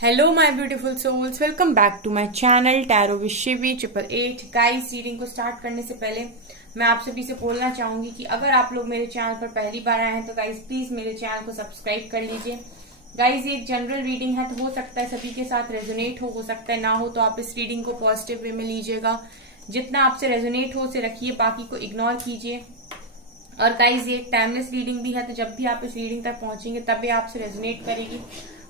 Hello my beautiful souls, welcome back to my channel tarot with Shivi 888। Guys, reading को start करने से पहले मैं आप सभी से बोलना चाहूंगी कि अगर आप लोग मेरे चैनल पर पहली बार आए हैं तो गाइस प्लीज मेरे चैनल को सब्सक्राइब कर लीजिए। गाइस, ये एक जनरल रीडिंग है तो हो सकता है सभी के साथ रेजोनेट हो सकता है ना हो, तो आप इस रीडिंग को पॉजिटिव वे में लीजिएगा। जितना आपसे रेजोनेट हो उसे रखिए, बाकी को इग्नोर कीजिए। और गाइज, ये एक टाइमलेस रीडिंग भी है, तो जब भी आप इस रीडिंग तक पहुंचेंगे तब भी आपसे रेजोनेट करेगी।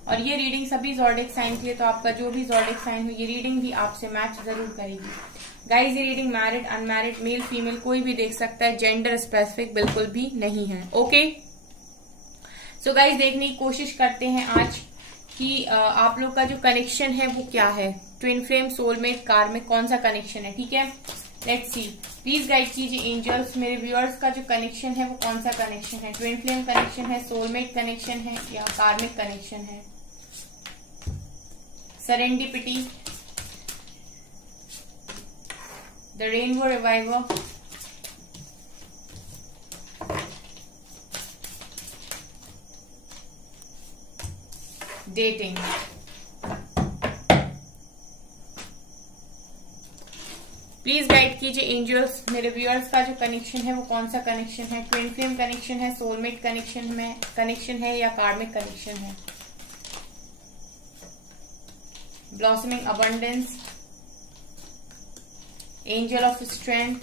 और ये रीडिंग सभी ज़ोडिएक साइन के लिए, तो आपका जो भी ज़ोडिएक साइन हो ये रीडिंग भी आपसे मैच जरूर करेगी। गाइज, ये reading married, unmarried, male female कोई भी देख सकता है, जेंडर स्पेसिफिक बिल्कुल भी नहीं है। ओके, सो गाइज देखने की कोशिश करते हैं आज कि आप लोग का जो कनेक्शन है वो क्या है। ट्विन फ्लेम, सोलमेट, कार्मिक, कौन सा कनेक्शन है। ठीक है, लेट्स सी। प्लीज गाइड कीजिए एंजल्स, मेरे व्यूअर्स का जो कनेक्शन है वो कौन सा कनेक्शन है। ट्विन फ्लेम कनेक्शन है, सोलमेट कनेक्शन है या कार्मिक कनेक्शन है। Serendipity, the rainbow reviver, dating. Please guide कीजिए एंजल्स, मेरे व्यूअर्स का जो कनेक्शन है वो कौन सा कनेक्शन है। ट्विन फ्लेम कनेक्शन है, सोलमेट कनेक्शन है या कार्मिक कनेक्शन है। Blossoming abundance, angel of strength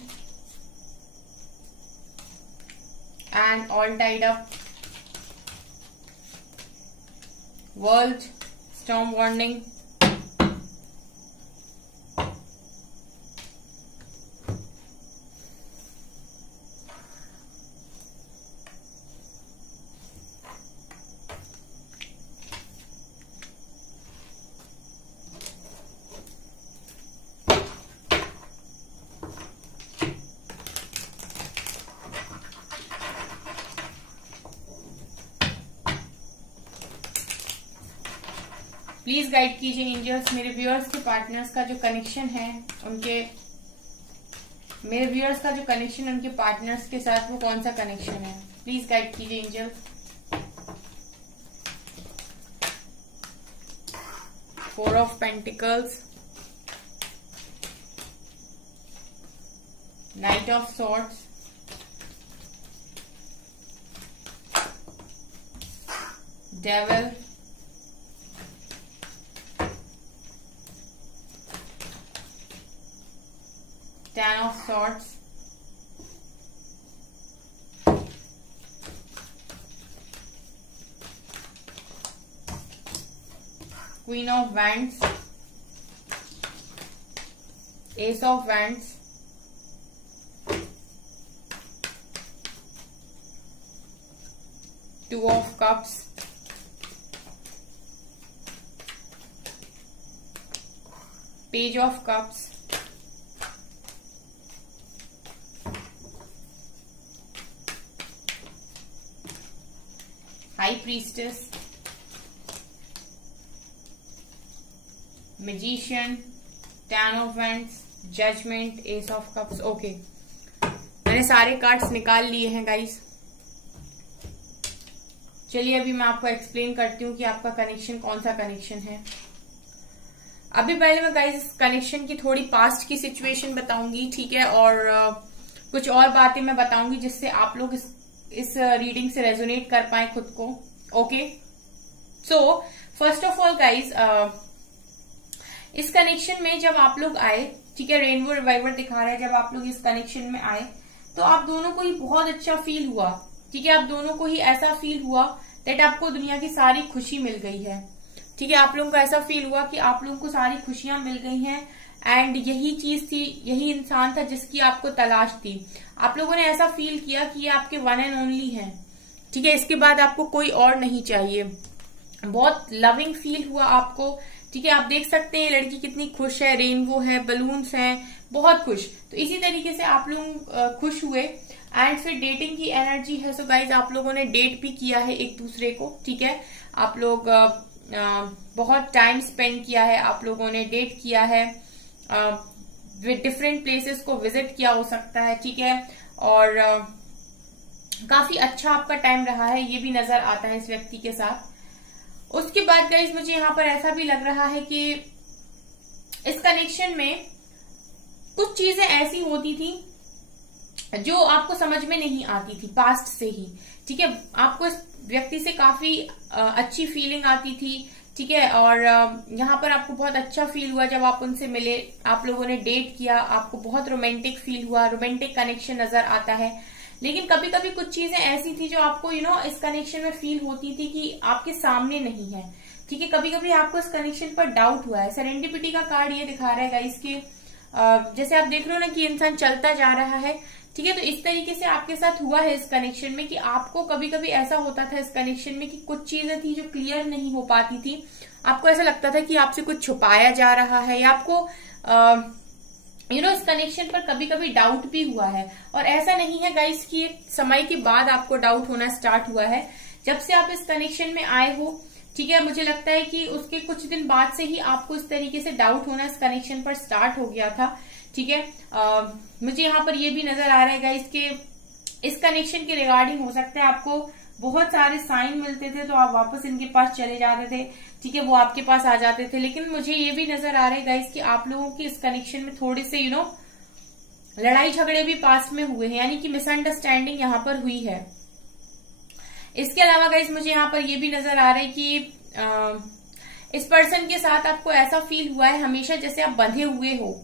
and all tied up, world, storm warning, please guide कीजिए एंजल्स, मेरे व्यूअर्स के पार्टनर्स का जो कनेक्शन है मेरे व्यूअर्स का जो कनेक्शन उनके पार्टनर्स के साथ वो कौन सा कनेक्शन है। प्लीज गाइड कीजिए angels. 4 of pentacles, knight of swords, devil, Ten of Swords, Queen of Wands, Ace of Wands, Two of Cups, Page of Cups, High Priestess, Magician, Ten of Wands, Judgment, Ace of Cups। Okay, मैंने सारे cards निकाल लिए हैं guys. चलिए अभी मैं आपको explain करती हूँ कि आपका कनेक्शन कौन सा कनेक्शन है। अभी पहले मैं गाइस इस कनेक्शन की थोड़ी पास्ट की सिचुएशन बताऊंगी, ठीक है, और कुछ और बातें मैं बताऊंगी जिससे आप लोग इस रीडिंग से रेजोनेट कर पाए खुद को। Okay, so first of all guys, इस कनेक्शन में जब आप लोग आए, ठीक है, रेनबो रिवाइवर दिखा रहा है, जब आप लोग इस कनेक्शन में आए तो आप दोनों को ही बहुत अच्छा फील हुआ। ठीक है, आप दोनों को ही ऐसा फील हुआ दैट आपको दुनिया की सारी खुशी मिल गई है। ठीक है, आप लोगों को ऐसा फील हुआ कि आप लोगों को सारी खुशियां मिल गई हैं एंड यही चीज थी, यही इंसान था जिसकी आपको तलाश थी। आप लोगों ने ऐसा फील किया कि ये आपके वन एंड ओनली है। ठीक है, इसके बाद आपको कोई और नहीं चाहिए। बहुत लविंग फील हुआ आपको। ठीक है, आप देख सकते हैं लड़की कितनी खुश है, रेनबो है, बलून्स हैं, बहुत खुश। तो इसी तरीके से आप लोग खुश हुए एंड फिर डेटिंग की एनर्जी है। सो गाइज, आप लोगों ने डेट भी किया है एक दूसरे को। ठीक है, आप लोग बहुत टाइम स्पेंड किया है, आप लोगों ने डेट किया है, डिफरेंट प्लेसेस को विजिट किया हो सकता है, ठीक है, और काफी अच्छा आपका टाइम रहा है, ये भी नजर आता है इस व्यक्ति के साथ। उसके बाद गाइस मुझे यहाँ पर ऐसा भी लग रहा है कि इस कनेक्शन में कुछ चीजें ऐसी होती थी जो आपको समझ में नहीं आती थी पास्ट से ही, ठीक है। आपको इस व्यक्ति से काफी अच्छी फीलिंग आती थी, ठीक है, और यहाँ पर आपको बहुत अच्छा फील हुआ जब आप उनसे मिले, आप लोगों ने डेट किया, आपको बहुत रोमांटिक फील हुआ, रोमांटिक कनेक्शन नजर आता है। लेकिन कभी कभी कुछ चीजें ऐसी थी जो आपको इस कनेक्शन में फील होती थी कि आपके सामने नहीं है, ठीक है। कभी कभी आपको इस कनेक्शन पर डाउट हुआ है। सेरेंडिपिटी का कार्ड ये दिखा रहा है गाइस कि जैसे आप देख रहे हो ना कि इंसान चलता जा रहा है, ठीक है। तो इस तरीके से आपके साथ हुआ है इस कनेक्शन में कि आपको कभी कभी ऐसा होता था इस कनेक्शन में कि कुछ चीजें थी जो क्लियर नहीं हो पाती थी। आपको ऐसा लगता था कि आपसे कुछ छुपाया जा रहा है, या आपको इस कनेक्शन पर कभी कभी डाउट भी हुआ है। और ऐसा नहीं है गाइस कि एक समय के बाद आपको डाउट होना स्टार्ट हुआ है। जब से आप इस कनेक्शन में आए हो, ठीक है, मुझे लगता है कि उसके कुछ दिन बाद से ही आपको इस तरीके से डाउट होना इस कनेक्शन पर स्टार्ट हो गया था, ठीक है। मुझे यहाँ पर ये भी नजर आ रहा है गाइस कि इस कनेक्शन के रिगार्डिंग हो सकता है आपको बहुत सारे साइन मिलते थे तो आप वापस इनके पास चले जाते थे, ठीक है, वो आपके पास आ जाते थे। लेकिन मुझे ये भी नजर आ रहा है गाइस कि आप लोगों की इस कनेक्शन में थोड़े से लड़ाई झगड़े भी पास में हुए हैं, यानी कि मिसअंडरस्टैंडिंग यहाँ पर हुई है। इसके अलावा गाइस मुझे यहाँ पर ये भी नजर आ रहा है कि इस पर्सन के साथ आपको ऐसा फील हुआ है हमेशा जैसे आप बंधे हुए हो,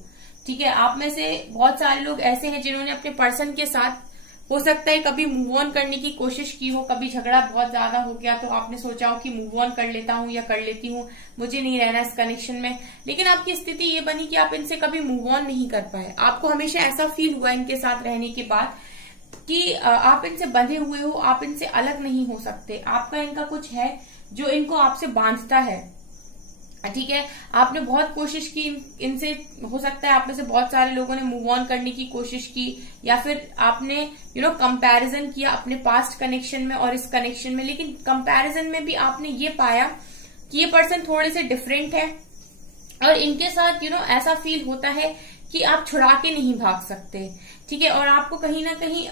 ठीक है। आप में से बहुत सारे लोग ऐसे हैं जिन्होंने अपने पर्सन के साथ हो सकता है कभी मूव ऑन करने की कोशिश की हो, कभी झगड़ा बहुत ज्यादा हो गया तो आपने सोचा हो कि मूव ऑन कर लेता हूं या कर लेती हूं, मुझे नहीं रहना इस कनेक्शन में। लेकिन आपकी स्थिति ये बनी कि आप इनसे कभी मूव ऑन नहीं कर पाए। आपको हमेशा ऐसा फील हुआ इनके साथ रहने के बाद कि आप इनसे बंधे हुए हो, आप इनसे अलग नहीं हो सकते। आपका इनका कुछ है जो इनको आपसे बांधता है, ठीक है। आपने बहुत कोशिश की इनसे, हो सकता है आप में से बहुत सारे लोगों ने मूव ऑन करने की कोशिश की, या फिर आपने कंपैरिजन किया अपने पास्ट कनेक्शन में और इस कनेक्शन में। लेकिन कंपैरिजन में भी आपने ये पाया कि ये पर्सन थोड़े से डिफरेंट है और इनके साथ ऐसा फील होता है कि आप छुड़ा के नहीं भाग सकते, ठीक है। और आपको कहीं ना कहीं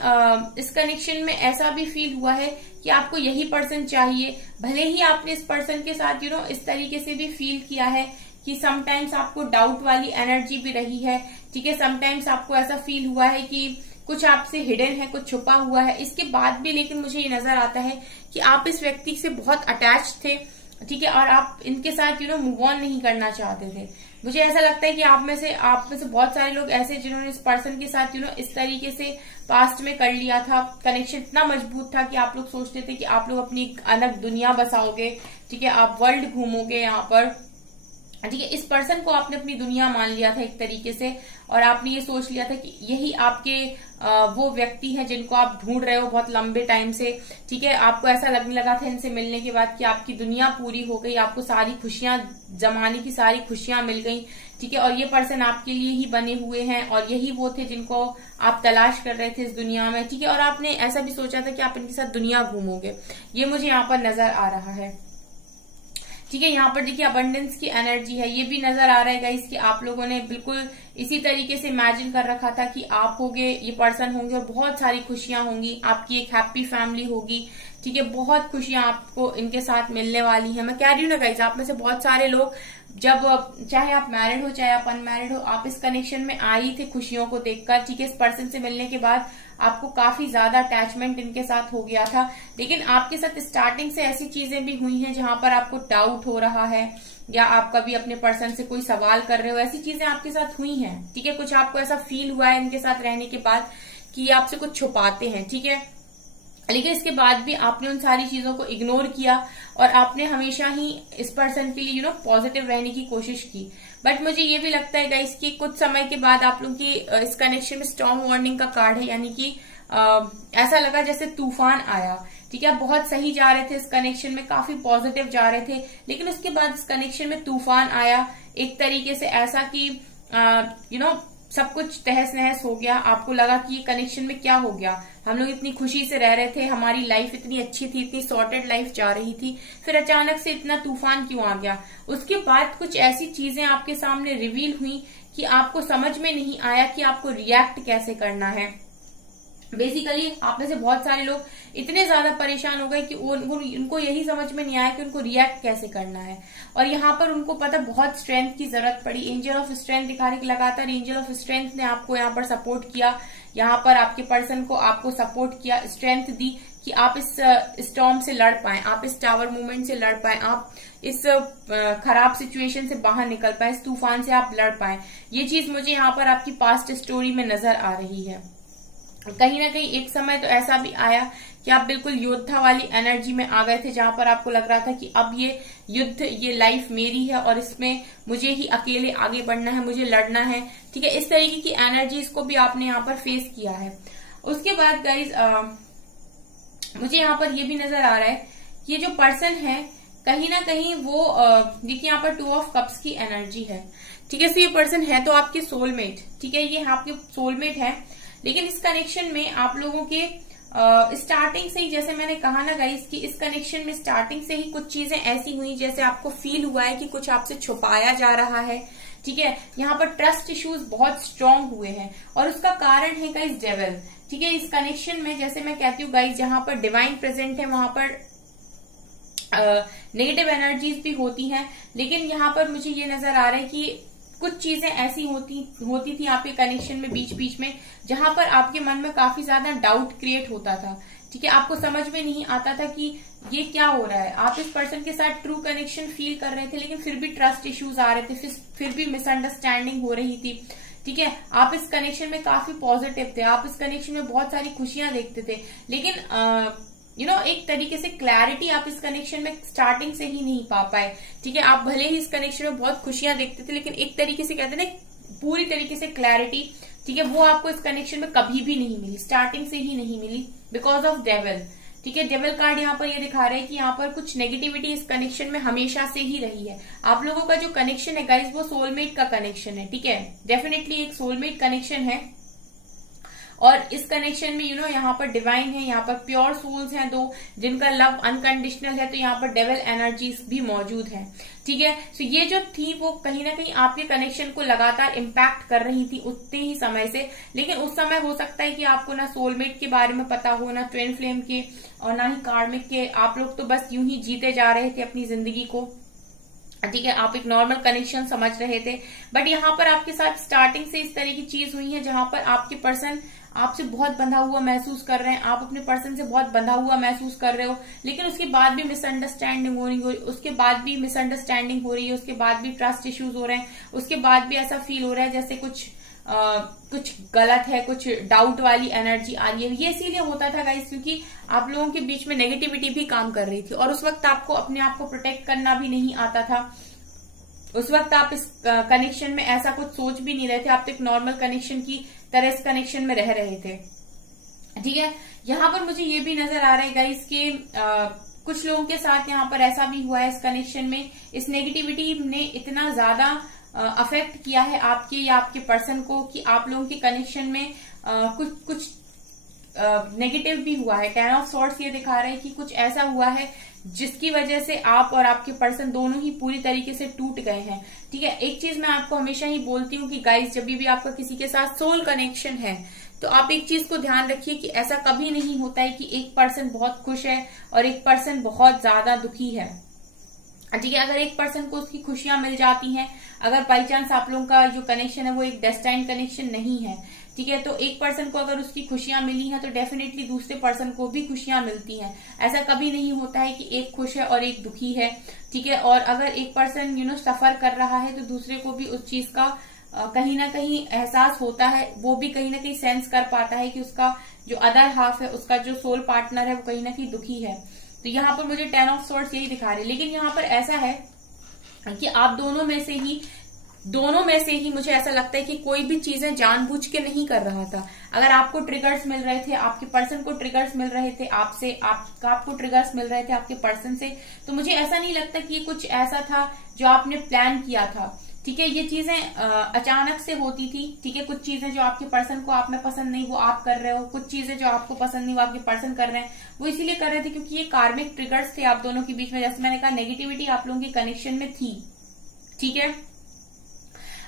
इस कनेक्शन में ऐसा भी फील हुआ है कि आपको यही पर्सन चाहिए। भले ही आपने इस पर्सन के साथ इस तरीके से भी फील किया है कि समटाइम्स आपको डाउट वाली एनर्जी भी रही है, ठीक है। समटाइम्स आपको ऐसा फील हुआ है कि कुछ आपसे हिडन है, कुछ छुपा हुआ है। इसके बाद भी लेकिन मुझे ये नजर आता है कि आप इस व्यक्ति से बहुत अटैच थे, ठीक है, और आप इनके साथ मूव ऑन नहीं करना चाहते थे। मुझे ऐसा लगता है कि आप में से बहुत सारे लोग ऐसे जिन्होंने इस पर्सन के साथ इस तरीके से पास्ट में कर लिया था। कनेक्शन इतना मजबूत था कि आप लोग सोचते थे कि आप लोग अपनी अलग दुनिया बसाओगे, ठीक है, आप वर्ल्ड घूमोगे यहाँ पर, ठीक है। इस पर्सन को आपने अपनी दुनिया मान लिया था एक तरीके से, और आपने ये सोच लिया था कि यही आपके वो व्यक्ति हैं जिनको आप ढूंढ रहे हो बहुत लंबे टाइम से, ठीक है। आपको ऐसा लगने लगा था इनसे मिलने के बाद कि आपकी दुनिया पूरी हो गई, आपको सारी खुशियां, जमाने की सारी खुशियां मिल गई, ठीक है। और ये पर्सन आपके लिए ही बने हुए हैं और यही वो थे जिनको आप तलाश कर रहे थे इस दुनिया में, ठीक है। और आपने ऐसा भी सोचा था कि आप इनके साथ दुनिया घूमोगे। ये मुझे यहाँ पर नजर आ रहा है, ठीक है। यहाँ पर देखिए अबंडेंस की एनर्जी है, ये भी नजर आ रहा है गाइस कि आप लोगों ने बिल्कुल इसी तरीके से इमेजिन कर रखा था कि आप होगे, ये पर्सन होंगे और बहुत सारी खुशियां होंगी, आपकी एक हैप्पी फैमिली होगी, ठीक है। बहुत खुशियां आपको इनके साथ मिलने वाली हैं। मैं कह रही हूँ ना गाइस, आप में से बहुत सारे लोग जब, चाहे आप मैरिड हो चाहे आप अनमैरिड हो, आप इस कनेक्शन में आई थे खुशियों को देखकर, ठीक है। इस पर्सन से मिलने के बाद आपको काफी ज्यादा अटैचमेंट इनके साथ हो गया था। लेकिन आपके साथ स्टार्टिंग से ऐसी चीजें भी हुई हैं जहां पर आपको डाउट हो रहा है, या आप कभी अपने पर्सन से कोई सवाल कर रहे हो, ऐसी चीजें आपके साथ हुई हैं, ठीक है। कुछ आपको ऐसा फील हुआ है इनके साथ रहने के बाद कि ये आपसे कुछ छुपाते हैं, ठीक है। लेकिन इसके बाद भी आपने उन सारी चीजों को इग्नोर किया और आपने हमेशा ही इस पर्सन के लिए पॉजिटिव रहने की कोशिश की। बट मुझे ये भी लगता है गाइस कि कुछ समय के बाद आप लोगों की इस कनेक्शन में स्टॉर्म वार्निंग का कार्ड है, यानी कि ऐसा लगा जैसे तूफान आया, ठीक है। आप बहुत सही जा रहे थे इस कनेक्शन में, काफी पॉजिटिव जा रहे थे, लेकिन उसके बाद इस कनेक्शन में तूफान आया एक तरीके से, ऐसा कि सब कुछ तहस नहस हो गया। आपको लगा कि ये कनेक्शन में क्या हो गया, हम लोग इतनी खुशी से रह रहे थे, हमारी लाइफ इतनी अच्छी थी, इतनी सॉर्टेड लाइफ जा रही थी, फिर अचानक से इतना तूफान क्यों आ गया। उसके बाद कुछ ऐसी चीजें आपके सामने रिवील हुई कि आपको समझ में नहीं आया कि आपको रिएक्ट कैसे करना है, बेसिकली आप में से बहुत सारे लोग इतने ज्यादा परेशान हो गए कि उनको यही समझ में नहीं आया कि उनको रिएक्ट कैसे करना है। और यहाँ पर उनको पता बहुत स्ट्रेंथ की जरूरत पड़ी। एंजल ऑफ स्ट्रेंथ दिखा रही, लगातार एंजल ऑफ स्ट्रेंथ ने आपको यहाँ पर सपोर्ट किया, यहाँ पर आपके पर्सन को आपको सपोर्ट किया, स्ट्रेंथ दी कि आप इस स्टॉर्म से लड़ पाए, आप इस टावर मूवमेंट से लड़ पाए, आप इस खराब सिचुएशन से बाहर निकल पाए, इस तूफान से आप लड़ पाए। ये चीज मुझे यहाँ पर आपकी पास्ट स्टोरी में नजर आ रही है। कहीं ना कहीं एक समय तो ऐसा भी आया कि आप बिल्कुल योद्धा वाली एनर्जी में आ गए थे, जहां पर आपको लग रहा था कि अब ये युद्ध, ये लाइफ मेरी है और इसमें मुझे ही अकेले आगे बढ़ना है, मुझे लड़ना है। ठीक है, इस तरीके की एनर्जीज को भी आपने यहाँ पर फेस किया है। उसके बाद गाइज मुझे यहाँ पर ये भी नजर आ रहा है कि ये जो पर्सन है कहीं ना कहीं वो देखिए यहाँ पर 2 ऑफ कप्स की एनर्जी है। ठीक है, तो ये पर्सन है तो आपके सोलमेट। ठीक है, ये आपके सोलमेट है, लेकिन इस कनेक्शन में आप लोगों के स्टार्टिंग से ही, जैसे मैंने कहा ना गाइस कि इस कनेक्शन में स्टार्टिंग से ही कुछ चीजें ऐसी हुई जैसे आपको फील हुआ है कि कुछ आपसे छुपाया जा रहा है। ठीक है, यहाँ पर ट्रस्ट इश्यूज बहुत स्ट्रांग हुए हैं और उसका कारण है गाइस डेविल। ठीक है, इस कनेक्शन में जैसे मैं कहती हूँ गाइस, जहां पर डिवाइन प्रेजेंट है वहां पर नेगेटिव एनर्जीज भी होती हैं, लेकिन यहाँ पर मुझे ये नजर आ रहा है कि कुछ चीजें ऐसी होती थी आपके कनेक्शन में बीच बीच में, जहां पर आपके मन में काफी ज्यादा डाउट क्रिएट होता था। ठीक है, आपको समझ में नहीं आता था कि ये क्या हो रहा है। आप इस पर्सन के साथ ट्रू कनेक्शन फील कर रहे थे, लेकिन फिर भी ट्रस्ट इश्यूज आ रहे थे, फिर भी मिसअंडरस्टैंडिंग हो रही थी। ठीक है, आप इस कनेक्शन में काफी पॉजिटिव थे, आप इस कनेक्शन में बहुत सारी खुशियां देखते थे, लेकिन एक तरीके से क्लैरिटी आप इस कनेक्शन में स्टार्टिंग से ही नहीं पा पाए। ठीक है, आप भले ही इस कनेक्शन में बहुत खुशियां देखते थे, लेकिन एक तरीके से कहते हैं ना पूरी तरीके से क्लैरिटी, ठीक है, वो आपको इस कनेक्शन में कभी भी नहीं मिली, स्टार्टिंग से ही नहीं मिली, बिकॉज ऑफ डेविल। ठीक है, डेविल कार्ड यहाँ पर ये दिखा रहे हैं कि यहाँ पर कुछ नेगेटिविटी इस कनेक्शन में हमेशा से ही रही है। आप लोगों का जो कनेक्शन है गाइस, वो सोलमेट का कनेक्शन है। ठीक है, डेफिनेटली एक सोलमेट कनेक्शन है और इस कनेक्शन में यहाँ पर डिवाइन है, यहाँ पर प्योर सोल्स हैं दो, जिनका लव अनकंडीशनल है, तो यहाँ पर डेविल एनर्जीज भी मौजूद है। ठीक है, तो ये जो थी वो कहीं ना कहीं आपके कनेक्शन को लगातार इम्पैक्ट कर रही थी उतने ही समय से, लेकिन उस समय हो सकता है कि आपको ना सोलमेट के बारे में पता हो, ना ट्विन फ्लेम के और ना ही कार्मिक के। आप लोग तो बस यूं ही जीते जा रहे थे अपनी जिंदगी को। ठीक है, आप एक नॉर्मल कनेक्शन समझ रहे थे, बट यहाँ पर आपके साथ स्टार्टिंग से इस तरह की चीज हुई है जहां पर आपके पर्सन आपसे बहुत बंधा हुआ महसूस कर रहे हैं, आप अपने पर्सन से बहुत बंधा हुआ महसूस कर रहे हो, लेकिन उसके बाद भी मिसअंडरस्टैंडिंग हो रही है, उसके बाद भी मिसअंडरस्टैंडिंग हो रही है, उसके बाद भी ट्रस्ट इश्यूज हो रहे हैं, उसके बाद भी ऐसा फील हो रहा है जैसे कुछ गलत है, कुछ डाउट वाली एनर्जी आ रही है। ये इसीलिए होता था गाइस क्योंकि आप लोगों के बीच में नेगेटिविटी भी काम कर रही थी और उस वक्त आपको अपने आप को प्रोटेक्ट करना भी नहीं आता था। उस वक्त आप इस कनेक्शन में ऐसा कुछ सोच भी नहीं रहे थे, आप तो एक नॉर्मल कनेक्शन की तरह इस कनेक्शन में रह रहे थे। ठीक है, यहाँ पर मुझे ये भी नजर आ रहा है गाइस कि कुछ लोगों के साथ यहाँ पर ऐसा भी हुआ है इस कनेक्शन में, इस नेगेटिविटी ने इतना ज्यादा अफेक्ट किया है आपके या आपके पर्सन को कि आप लोगों के कनेक्शन में कुछ नेगेटिव भी हुआ है। 10 ऑफ सॉर्ड्स ये दिखा रहे हैं कि कुछ ऐसा हुआ है जिसकी वजह से आप और आपके पर्सन दोनों ही पूरी तरीके से टूट गए हैं। ठीक है, एक चीज मैं आपको हमेशा ही बोलती हूँ कि गाइस जब भी आपका किसी के साथ सोल कनेक्शन है तो आप एक चीज को ध्यान रखिए कि ऐसा कभी नहीं होता है कि एक पर्सन बहुत खुश है और एक पर्सन बहुत ज्यादा दुखी है। ठीक है, अगर एक पर्सन को उसकी खुशियां मिल जाती हैं, अगर बाई चांस आप लोगों का जो कनेक्शन है वो एक डेस्टाइन कनेक्शन नहीं है, ठीक है, तो एक पर्सन को अगर उसकी खुशियां मिली हैं तो डेफिनेटली दूसरे पर्सन को भी खुशियां मिलती हैं। ऐसा कभी नहीं होता है कि एक खुश है और एक दुखी है। ठीक है, और अगर एक पर्सन सफर कर रहा है तो दूसरे को भी उस चीज का कहीं ना कहीं एहसास होता है, वो भी कहीं ना कहीं सेंस कर पाता है कि उसका जो अदर हाफ है, उसका जो सोल पार्टनर है वो कहीं ना कहीं दुखी है। तो यहाँ पर मुझे 10 ऑफ सॉर्ड्स यही दिखा रहे, लेकिन यहाँ पर ऐसा है कि आप दोनों में से ही मुझे ऐसा लगता है कि कोई भी चीजें जानबूझ के नहीं कर रहा था। अगर आपको ट्रिगर्स मिल रहे थे, आपके पर्सन को ट्रिगर्स मिल रहे थे आपसे, आपको ट्रिगर्स मिल रहे थे आपके पर्सन से, तो मुझे ऐसा नहीं लगता कि ये कुछ ऐसा था जो आपने प्लान किया था। ठीक है, ये चीजें अचानक से होती थी। ठीक है, कुछ चीजें जो आपके पर्सन को आप में पसंद नहीं वो आप कर रहे हो, कुछ चीजें जो आपको पसंद नहीं वो आपके पर्सन कर रहे हैं, वो इसीलिए कर रहे थे क्योंकि ये कार्मिक ट्रिगर्स थे आप दोनों के बीच में। जैसे मैंने कहा नेगेटिविटी आप लोगों के कनेक्शन में थी। ठीक है,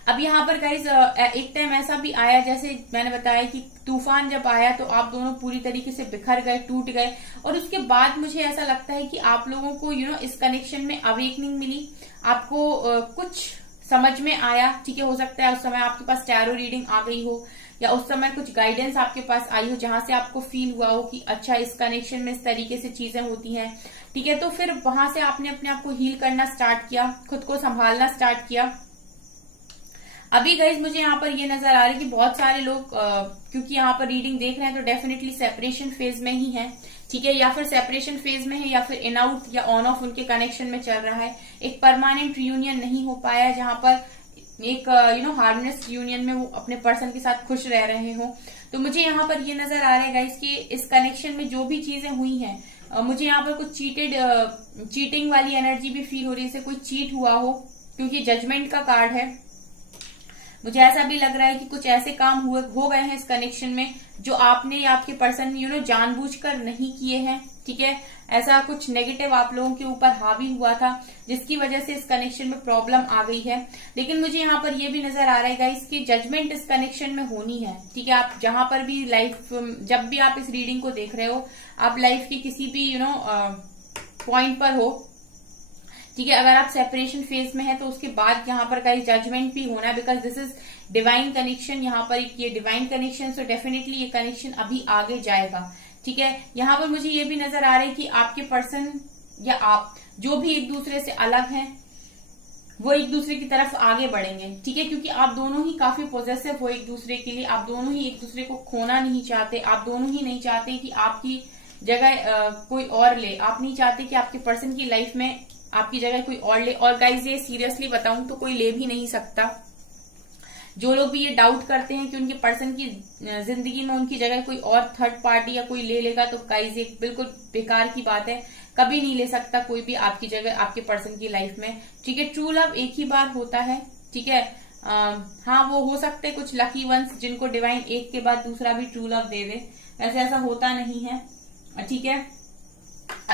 अब यहाँ पर गाइज एक टाइम ऐसा भी आया, जैसे मैंने बताया कि तूफान जब आया तो आप दोनों पूरी तरीके से बिखर गए, टूट गए, और उसके बाद मुझे ऐसा लगता है कि आप लोगों को इस कनेक्शन में अवेकनिंग मिली, आपको कुछ समझ में आया, ठीक है। हो सकता है उस समय आपके पास टैरो रीडिंग आ गई हो, या उस समय कुछ गाइडेंस आपके पास आई हो जहां से आपको फील हुआ हो कि अच्छा इस कनेक्शन में इस तरीके से चीजें होती हैं, ठीक है। तो फिर वहां से आपने अपने आप को हील करना स्टार्ट किया, खुद को संभालना स्टार्ट किया। अभी गाइज मुझे यहाँ पर ये नजर आ रहा है कि बहुत सारे लोग क्योंकि यहाँ पर रीडिंग देख रहे हैं तो डेफिनेटली सेपरेशन फेज में ही है, ठीक है, या फिर सेपरेशन फेज में है, या फिर इन आउट या ऑन ऑफ उनके कनेक्शन में चल रहा है। एक परमानेंट रियूनियन नहीं हो पाया है जहां पर एक हार्मोनियस यूनियन में वो अपने पर्सन के साथ खुश रह रहे हो। तो मुझे यहाँ पर ये नजर आ रहा है गाइस कि इस कनेक्शन में जो भी चीजें हुई हैं, मुझे यहाँ पर कुछ चीटिंग वाली एनर्जी भी फील हो रही है, जैसे कोई चीट हुआ हो, क्योंकि जजमेंट का कार्ड है। मुझे ऐसा भी लग रहा है कि कुछ ऐसे काम हो गए हैं इस कनेक्शन में जो आपने या आपके पर्सन ने जानबूझकर नहीं किए हैं, ठीक है। ऐसा कुछ नेगेटिव आप लोगों के ऊपर हावी हुआ था जिसकी वजह से इस कनेक्शन में प्रॉब्लम आ गई है। लेकिन मुझे यहाँ पर ये भी नजर आ रहा है गाइस कि जजमेंट इस कनेक्शन में होनी है, ठीक है। आप जहां पर भी लाइफ, जब भी आप इस रीडिंग को देख रहे हो, आप लाइफ की किसी भी पॉइंट पर हो, ठीक है, अगर आप सेपरेशन फेज में है तो उसके बाद यहाँ पर गाइस जजमेंट भी होना है, because this is divine connection. यहाँ पर ये डिवाइन कनेक्शन, सो डेफिनेटली ये कनेक्शन अभी आगे जाएगा, ठीक है। यहाँ पर मुझे ये भी नजर आ रहा है कि आपके पर्सन या आप जो भी एक दूसरे से अलग हैं वो एक दूसरे की तरफ आगे बढ़ेंगे, ठीक है, क्योंकि आप दोनों ही काफी पॉजिटिव हो एक दूसरे के लिए, आप दोनों ही एक दूसरे को खोना नहीं चाहते, आप दोनों ही नहीं चाहते कि आपकी जगह कोई और ले, आप नहीं चाहते कि आपके पर्सन की लाइफ में आपकी जगह कोई और ले। और गाइज ये सीरियसली बताऊं तो कोई ले भी नहीं सकता। जो लोग भी ये डाउट करते हैं कि उनके पर्सन की जिंदगी में उनकी जगह कोई और थर्ड पार्टी या कोई ले लेगा, तो गाइज ये बिल्कुल बेकार की बात है। कभी नहीं ले सकता कोई भी आपकी जगह आपके पर्सन की लाइफ में, ठीक है। ट्रू लव एक ही बार होता है, ठीक है। हाँ, वो हो सकते हैं कुछ लकी वंस जिनको डिवाइन एक के बाद दूसरा भी ट्रू लव दे दे, वैसे ऐसा होता नहीं है, ठीक है।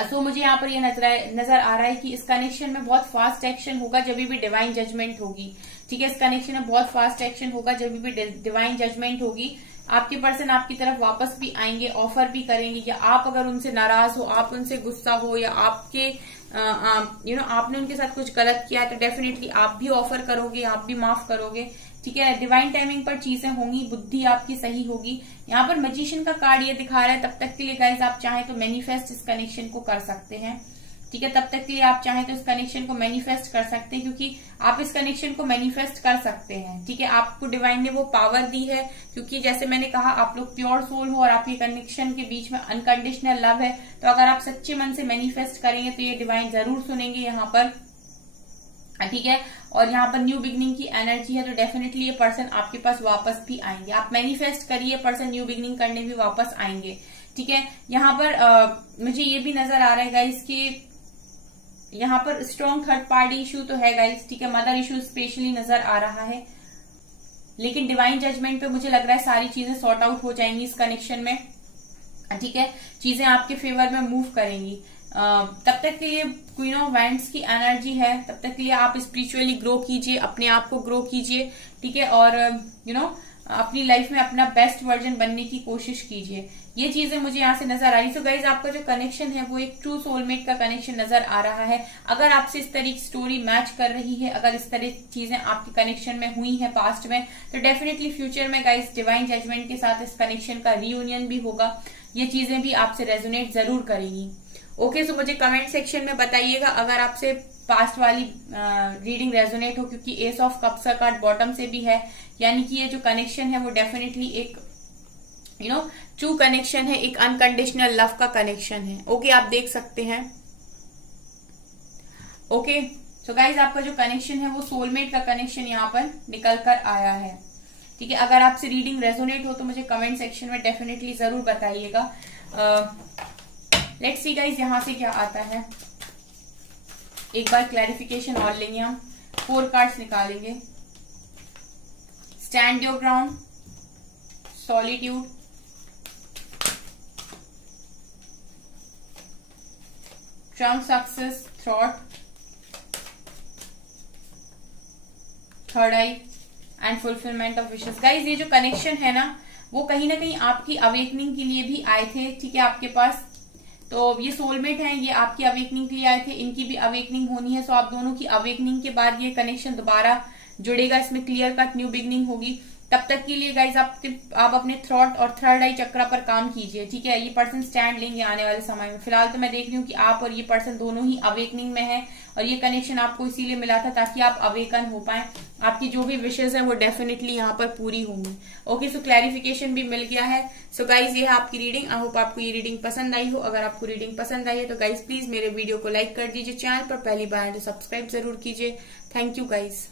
सो मुझे यहाँ पर ये नजर आ रहा है कि इस कनेक्शन में बहुत फास्ट एक्शन होगा जब भी डिवाइन जजमेंट होगी, ठीक है। इस कनेक्शन में बहुत फास्ट एक्शन होगा जब भी डिवाइन जजमेंट होगी। आपके पर्सन आपकी तरफ वापस भी आएंगे, ऑफर भी करेंगे, या आप अगर उनसे नाराज हो, आप उनसे गुस्सा हो, या आपके आपने उनके साथ कुछ गलत किया है, तो डेफिनेटली आप भी ऑफर करोगे, आप भी माफ करोगे, ठीक है। डिवाइन टाइमिंग पर चीजें होंगी, बुद्धि आपकी सही होगी। यहाँ पर मैजिशियन का कार्ड ये दिखा रहा है, तब तक के लिए गाइज आप चाहें तो मैनिफेस्ट इस कनेक्शन को कर सकते हैं, ठीक है। तब तक के लिए आप चाहें तो इस कनेक्शन को मैनिफेस्ट कर सकते हैं, क्योंकि आप इस कनेक्शन को मैनिफेस्ट कर सकते हैं, ठीक है। आपको डिवाइन ने वो पावर दी है, क्योंकि जैसे मैंने कहा आप लोग प्योर सोल हो और आपके कनेक्शन के बीच में अनकंडीशनल लव है। तो अगर आप सच्चे मन से मैनिफेस्ट करेंगे तो ये डिवाइन जरूर सुनेंगे यहाँ पर, ठीक है। और यहाँ पर न्यू बिगनिंग की एनर्जी है, तो डेफिनेटली ये पर्सन आपके पास वापस भी आएंगे। आप मैनिफेस्ट करिए, पर्सन न्यू बिगनिंग करने भी वापस आएंगे, ठीक है। यहाँ पर मुझे ये भी नजर आ रहा है गाइस कि यहाँ पर स्ट्रॉन्ग थर्ड पार्टी इशू तो है गाइस, ठीक है। मदर इशू स्पेशली नजर आ रहा है, लेकिन डिवाइन जजमेंट पे मुझे लग रहा है सारी चीजें सॉर्ट आउट हो जाएंगी इस कनेक्शन में, ठीक है। चीजें आपके फेवर में मूव करेंगी। तब तक के लिए क्वीन ऑफ वैंड्स की एनर्जी है, तब तक के लिए आप स्पिरिचुअली ग्रो कीजिए, अपने आप को ग्रो कीजिए, ठीक है। और अपनी लाइफ में अपना बेस्ट वर्जन बनने की कोशिश कीजिए। ये चीजें मुझे यहाँ से नजर आ रही। तो गाइज आपका जो कनेक्शन है वो एक ट्रू सोलमेट का कनेक्शन नजर आ रहा है। अगर आपसे इस तरह की स्टोरी मैच कर रही है, अगर इस तरह की चीजें आपके कनेक्शन में हुई है पास्ट में, तो डेफिनेटली फ्यूचर में गाइज डिवाइन जजमेंट के साथ इस कनेक्शन का रीयूनियन भी होगा। ये चीजें भी आपसे रेजोनेट जरूर करेंगी। ओके, सो मुझे कमेंट सेक्शन में बताइएगा अगर आपसे पास्ट वाली रीडिंग रेजोनेट हो, क्योंकि एस ऑफ कप्स का कार्ड बॉटम से भी है, यानी कि ये जो कनेक्शन है वो डेफिनेटली एक ट्रू कनेक्शन है, एक अनकंडीशनल लव का कनेक्शन है। ओके, आप देख सकते हैं। ओके, सो गाइज आपका जो कनेक्शन है वो सोलमेट का कनेक्शन यहाँ पर निकल कर आया है, ठीक है। अगर आपसे रीडिंग रेजोनेट हो तो मुझे कमेंट सेक्शन में डेफिनेटली जरूर बताइएगा। लेट्स सी गाइज यहाँ से क्या आता है। एक बार क्लैरिफिकेशन और लेंगे हम, 4 कार्ड्स निकालेंगे। Stand your ground, solitude, Trump success, thought, third I, and fulfilment of wishes. Guys ये जो कनेक्शन है ना वो कहीं ना कहीं आपकी अवेकनिंग के लिए भी आए थे, ठीक है, आपके पास। तो ये सोलमेट हैं, ये आपकी अवेकनिंग के लिए आए थे, इनकी भी अवेकनिंग होनी है। सो आप दोनों की अवेकनिंग के बाद ये कनेक्शन दोबारा जुड़ेगा, इसमें क्लियर कट न्यू बिगनिंग होगी। तब तक के लिए गाइज आप अपने थ्रॉट और थर्ड आई चक्रा पर काम कीजिए, ठीक है। ये पर्सन स्टैंड लेंगे आने वाले समय में। फिलहाल तो मैं देख रही हूँ कि आप और ये पर्सन दोनों ही अवेकनिंग में है, और ये कनेक्शन आपको इसीलिए मिला था ताकि आप अवेकन हो पाए। आपकी जो भी विशेष है वो डेफिनेटली यहाँ पर पूरी होंगी। ओके, सो क्लैरिफिकेशन भी मिल गया है। सो गाइज ये है आपकी रीडिंग। आई होप आपको ये रीडिंग पसंद आई हो। अगर आपको रीडिंग पसंद आई है तो गाइज प्लीज मेरे वीडियो को लाइक कर दीजिए, चैनल पर पहली बार है तो सब्सक्राइब जरूर कीजिए। Thank you guys.